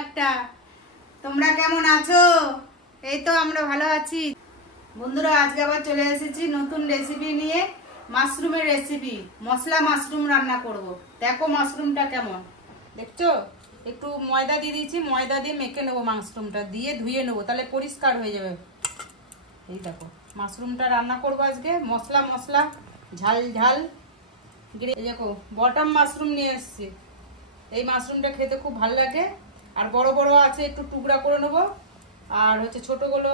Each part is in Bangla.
একটা। তোমরা কেমন আছো? এই তো আমরা ভালো আছি বন্ধুরা। আজকে আবার চলে এসেছি নতুন রেসিপি নিয়ে, মাশরুমের রেসিপি। মশলা মাশরুম রান্না করব। দেখো মাশরুমটা কেমন দেখছো। একটু ময়দা দিয়ে দিয়েছি, ময়দা দিয়ে মেখে নেবো। মাশরুমটা দিয়ে ধুয়ে নেবো, তাহলে পরিষ্কার হয়ে যাবে। এই দেখো মাশরুমটা রান্না করবো আজকে। মশলা মশলা ঝাল ঝাল। এই দেখো বটম মাশরুম নিয়ে এসেছি। এই মাশরুমটা খেতে খুব ভালো লাগে। আর বড় বড় আছে, একটু টুকরা করে নেবো। আর হচ্ছে ছোটগুলো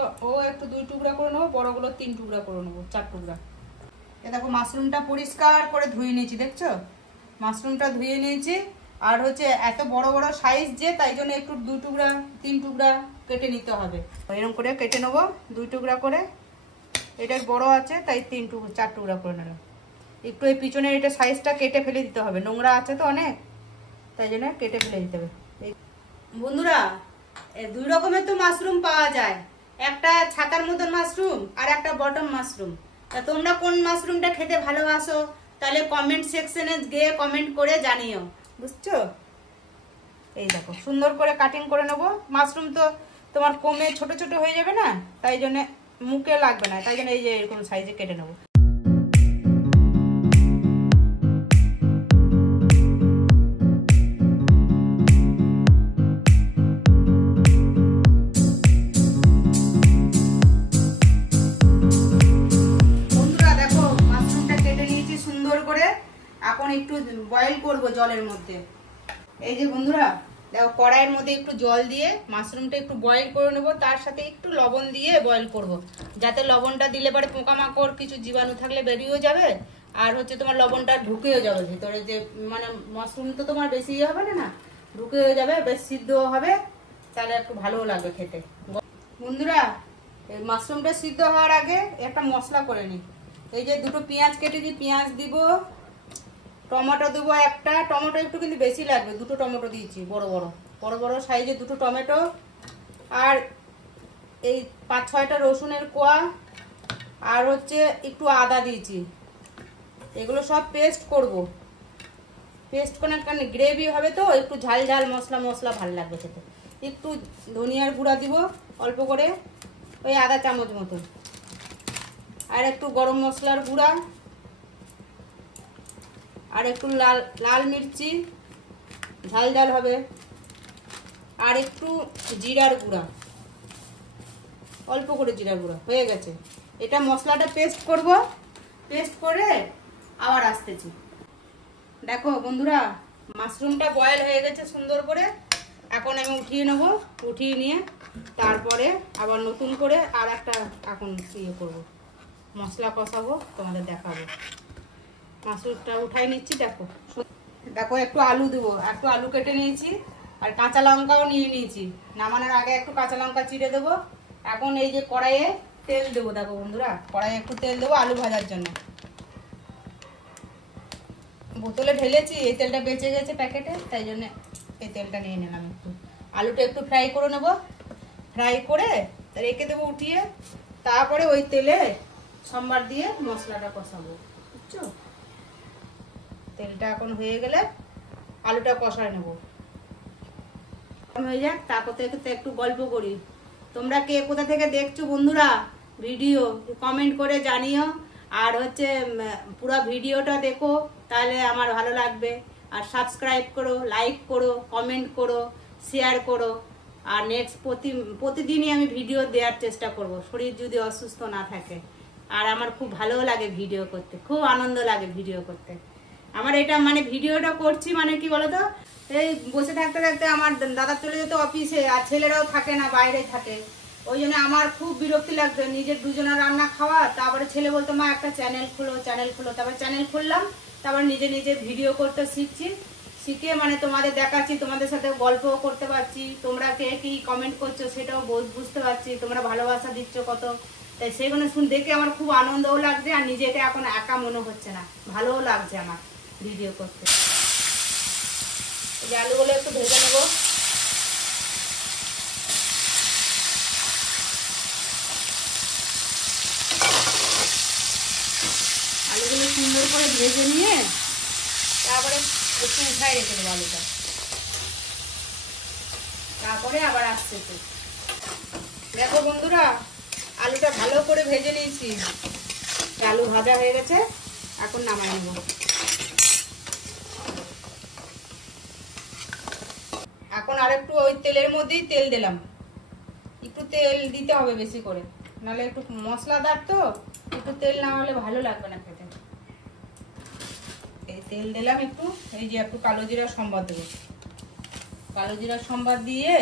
একটু 2 টুকরা করে নেবো, বড়গুলো 3 টুকরা করে নেবো, 4 টুকরা। এ দেখো মাশরুমটা পরিষ্কার করে ধুয়ে নিয়েছি, দেখছো মাশরুমটা ধুয়ে নিয়েছি। আর হচ্ছে এত বড় বড় সাইজ যে, তাই জন্য একটু 2 টুকরা 3 টুকরা কেটে নিতে হবে। এরকম করে কেটে নেবো 2 টুকরা করে। এটা বড় আছে তাই 4 টুকরা করে নিলাম। একটু এই পিছনের এটা সাইজটা কেটে ফেলে দিতে হবে, নোংরা আছে তো অনেক, তাই জন্য কেটে ফেলে দিতে হবে। বন্ধুরা 2 রকমের তো মাশরুম পাওয়া যায়, একটা ছাতার মতন মাশরুম আর একটা বটম মাশরুম। তা তোমরা কোন মাশরুমটা খেতে ভালোবাসো তাহলে কমেন্ট সেকশনে গিয়ে কমেন্ট করে জানিও, বুঝছো। এই দেখো সুন্দর করে কাটিং করে নেবো। মাশরুম তো তোমার কমে ছোট ছোট হয়ে যাবে না, তাই জন্য মুখে লাগবে না, তাই জন্য এই যে এরকম সাইজে কেটে নেবো। এখন একটু বয়েল করব জলের মধ্যে। এই যে বন্ধুরা দেখো কড়াইয়ের মধ্যে একটু জল দিয়ে মাশরুমটা একটু বয়েল করে নেব। তার সাথে একটু লবণ দিয়ে বয়েল করব, যাতে লবণটা দিলে পরে পোকামাকড় কিছু জীবাণু থাকলে বেরিয়েও যাবে। আর হচ্ছে তোমার লবণটা ঢুকেও যাবে ভিতরে, যে মানে মাশরুম তো তোমার বেশি হবে না, ঢুকেও যাবে, বেশ সিদ্ধ হবে, তাহলে একটু ভালোও লাগবে খেতে। বন্ধুরা এই মাশরুমটা সিদ্ধ হওয়ার আগে একটা মশলা করে নিই। এই যে 2টো পেঁয়াজ কেটেছি, পেঁয়াজ দিব, টমেটো দেবো একটা, টমেটো একটু কিন্তু বেশি লাগবে, 2টো টমেটো দিয়েছি, বড় বড় সাইজে 2টো টমেটো। আর এই 5-6টা রসুনের কোয়া, আর হচ্ছে একটু আদা দিয়েছি। এগুলো সব পেস্ট করব। পেস্ট করে কারণ গ্রেভি হবে তো, একটু ঝাল ঝাল মশলা মশলা ভালো লাগবে খেতে। একটু ধনিয়ার গুঁড়া দিব অল্প করে, ওই আধা চামচ মতো। আর একটু গরম মশলার গুঁড়া, আর একটু লাল মির্চি, ঝাল ঝাল হবে। আর একটু জিরার গুঁড়া, অল্প করে জিরার গুঁড়া। হয়ে গেছে। এটা মশলাটা পেস্ট করব, পেস্ট করে আবার আসতেছি। দেখো বন্ধুরা মাশরুমটা বয়েল হয়ে গেছে সুন্দর করে। এখন আমি উঠিয়ে নেব, উঠিয়ে নিয়ে তারপরে আবার নতুন করে আর একটা এখন ইয়ে করবো, মশলা কষাবো, তোমাদের দেখাবো। মাশরুমটা উঠাই নিচ্ছি। দেখো দেখো একটু আলু দেবো, একটু আলু কেটে নিয়েছি, আর কাঁচা লঙ্কাও নিয়ে নিয়েছি। নামানোর আগে একটু কাঁচা লঙ্কা চিড়ে দেবো। এখন এই যে কড়াইয়ে তেল দেবো। দেখো বন্ধুরা কড়াইয়ে একটু তেল দেবো আলু ভাজার জন্য। বোতলে ঢেলেছি, এই তেলটা বেঁচে গেছে প্যাকেটে, তাই জন্য এই তেলটা নিয়ে নিলাম। একটু আলুটা একটু ফ্রাই করে নেবো, ফ্রাই করে রেখে দেবো উঠিয়ে। তারপরে ওই তেলে সম্বার দিয়ে মশলাটা কষাবো, বুঝছো। তেলটা এখন হয়ে গেলে আলুটা কষায় নেবো, হয়ে যাক। তারপর একটু গল্প করি। তোমরা কে কোথা থেকে দেখছো বন্ধুরা ভিডিও, কমেন্ট করে জানিও। আর হচ্ছে পুরো ভিডিওটা দেখো, তাহলে আমার ভালো লাগবে। আর সাবস্ক্রাইব করো, লাইক করো, কমেন্ট করো, শেয়ার করো। আর নেক্সট প্রতিদিনই আমি ভিডিও দেওয়ার চেষ্টা করব, শরীর যদি অসুস্থ না থাকে। আর আমার খুব ভালো লাগে ভিডিও করতে, খুব আনন্দ লাগে ভিডিও করতে। আমার এটা মানে ভিডিওটা করছি মানে কি বলতো, এই বসে থাকতে থাকতে আমার দাদা চলে যেত অফিসে, আর ছেলেরাও থাকে না, বাইরে থাকে। ওই জন্য আমার খুব বিরক্তি লাগতো নিজের দুজনের রান্না খাওয়া। তারপরে ছেলে বলতো মা একটা চ্যানেল খোলো, চ্যানেল খোলো। তারপরে চ্যানেল খুললাম, তারপর নিজে নিজে ভিডিও করতে শিখছি। শিখে মানে তোমাদের দেখাচ্ছি, তোমাদের সাথে গল্পও করতে পারছি। তোমরা কে কি কমেন্ট করছো সেটাও বুঝতে পারছি, তোমরা ভালোবাসা দিচ্ছ কত। তাই সেগুলো দেখে আমার খুব আনন্দও লাগছে, আর নিজেকে এখন একা মনে হচ্ছে না, ভালোও লাগছে আমার ভিডিও করতে। এই যে আলুগুলো একটু ভেজে নেবো। আলুগুলো সুন্দর করে ভেজে নিয়ে তারপরে একটু উঠাই রেখে দেবো আলুটা। তারপরে আবার আসছে। দেখো বন্ধুরা, আলুটা ভালো করে ভেজে নিয়েছি। আলু ভাজা হয়ে গেছে, এখন নামাই নেব। এখন আরেকটু ওই তেলের মধ্যেই তেল দিলাম। একটু তেল দিতে হবে বেশি করে, নাহলে একটু মশলাদার তো, একটু তেল না হলে ভালো লাগবে না খেতে। এই তেল দিলাম একটু, এই যে একটু কালো জিরা সম্বাদ দেবো। কালো জিরা সম্বাদ দিয়ে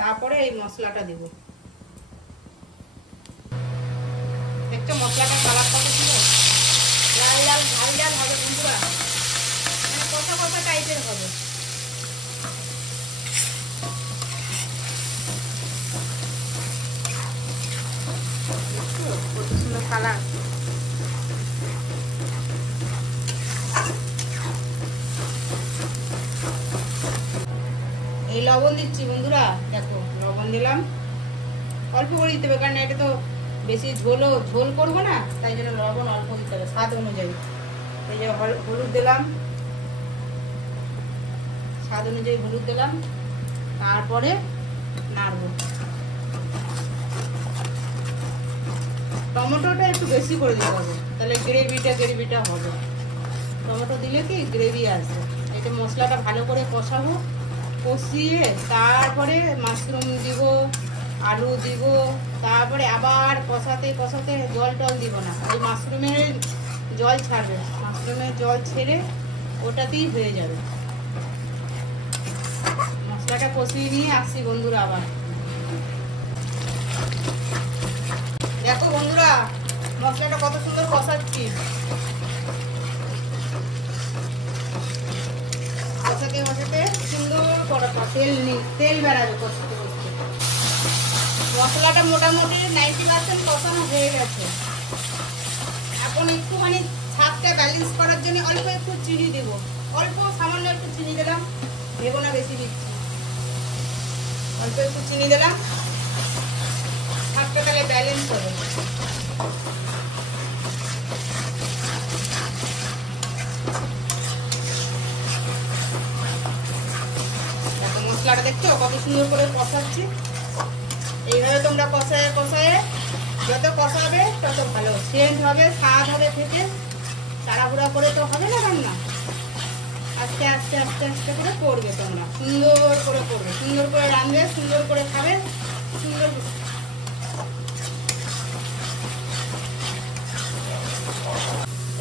তারপরে এই মশলাটা দেবো। দেখছো মশলাটা কালার কত ছিল, লাল লাল ঝাল ঝাল হবে বন্ধুরা, মানে কষা কষা টাইপের হবে। কত সুন্দর কালার। এই লবণ দিচ্ছি বন্ধুরা, দেখো লবণ দিলাম, অল্প করে দিতে হবে, কারণ এটা তো বেশি ঝোল করবো না, তাই জন্য লবণ অল্প দিতে হবে স্বাদ অনুযায়ী। এই যে হলুদ দিলাম, স্বাদ অনুযায়ী হলুদ দিলাম, তারপরে নাড়বো। টমেটোটা একটু বেশি করে দিতে হবে, তাহলে গ্রেভিটা হবে। টমেটো দিলে কি গ্রেভি আসবে। এটা মশলাটা ভালো করে কষাবো, কষিয়ে তারপরে মাশরুম দিব, আলু দিব, তারপরে আবার কষাতে কষাতে জল টল দিব না, এই মাশরুমের জল ছাড়বে। মাশরুমের জল ছেড়ে ওটাতেই হয়ে যাবে। মশলাটা কষিয়ে নিয়ে আসছি বন্ধুরা আবার। দেখো বন্ধুরা, মশলাটা কত সুন্দর কষাচ্ছি। কষাতে কষাতে সুন্দর কড়াটা তেল বেড়াবে কষাতে কষাতে। মশলাটা মোটামুটি 90% কষানো হয়ে গেছে। এখন একটুখানি স্বাদটা ব্যালেন্স করার জন্য অল্প একটু চিনি দেব, অল্প সামান্য একটু চিনি দিলাম, দেবো না বেশি দিচ্ছি, অল্প একটু চিনি দিলাম, স্বাদটা তাহলে ব্যালেন্স হবে। মশলাটা দেখছো কত সুন্দর করে কষাচ্ছি। এইভাবে তোমরা কষায় কষায় যত কষাবে তত ভালো সেন্ট হবে, স্বাদ হবে খেতে। তাড়াহুড়া করে তো হবে না রান্না, আস্তে আস্তে আস্তে আস্তে করে করবে তোমরা, সুন্দর করে করবে, সুন্দর করে রাঁধবে, সুন্দর করে খাবে, সুন্দর।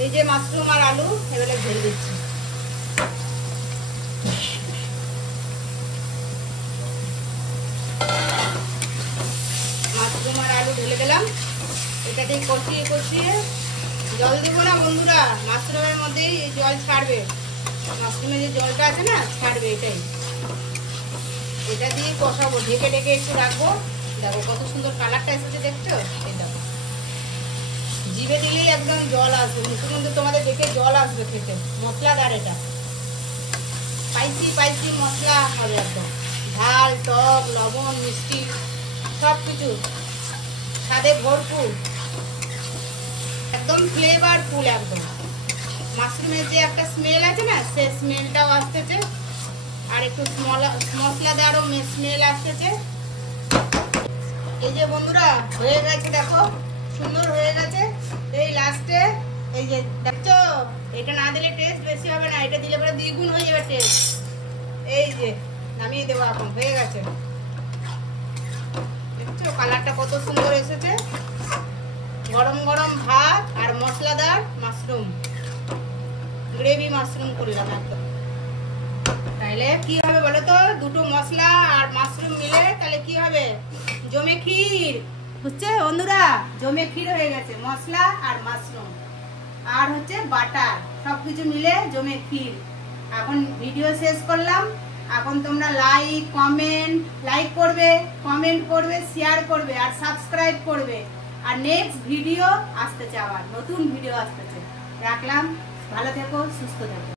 এই যে মাশরুম আর আলু এবারে ঢেলে দিচ্ছি। মাশরুম আর আলু ঢেলে দিলাম, এটাতে কষিয়ে কষিয়ে, জল দিব না বন্ধুরা, মাশরুমের মধ্যেই জল ছাড়বে, মাশরুমের যে জলটা আছে না ছাড়বে, এটাই। এটা দিয়ে কষাবো, ঢেকে ঢেকে একটু রাখবো। দেখো কত সুন্দর কালারটা এসেছে, দেখছো? এই দেখো, জিভে দিলেই একদম জল আসবে, মুখের মধ্যে তোমাদের দেখে জল আসবে খেতে। মশলাদার এটা, স্পাইসি স্পাইসি মশলা হবে একদম, ঝাল টক লবণ মিষ্টি সব কিছু স্বাদে ভরপুর, একদম ফ্লেভারফুল একদম। মাশরুমের যে একটা স্মেল আছে না, সে স্মেলটাও আসতেছে, আর একটু মশলাদারও স্মেল আসতেছে। এই যে বন্ধুরা হয়ে গেছে, দেখো সুন্দর হয়ে গেছে। এই লাস্টে এই যে দেখছো, এটা না দিলে টেস্ট বেশি হবে না, এটা দিলে পরে দ্বিগুণ হয়ে যাবে টেস্ট। এই যে নামিয়ে দেবো, এখন হয়ে গেছে। দেখছো কালারটা কত সুন্দর এসেছে। গরম গরম ভাত আর মশলাদার মাশরুম, গ্রেভি মাশরুম করলাম একদম। তাইলে কি হবে বলো তো, দুটো মশলা আর মাশরুম মিলে তাহলে কি হবে, জমে ক্ষীর। বুঝছে বন্ধুরা, জমে ক্ষীর হয়ে গেছে, মশলা আর মাশরুম আর হচ্ছে বাটার সবকিছু মিলে জমে ক্ষীর। এখন ভিডিও শেষ করলাম। এখন তোমরা লাইক করবে, কমেন্ট করবে, শেয়ার করবে আর সাবস্ক্রাইব করবে। আর নেক্সট ভিডিও আসতেছে, আবার নতুন ভিডিও আসতেছে। রাখলাম, ভালো থেকো, সুস্থ থেকো।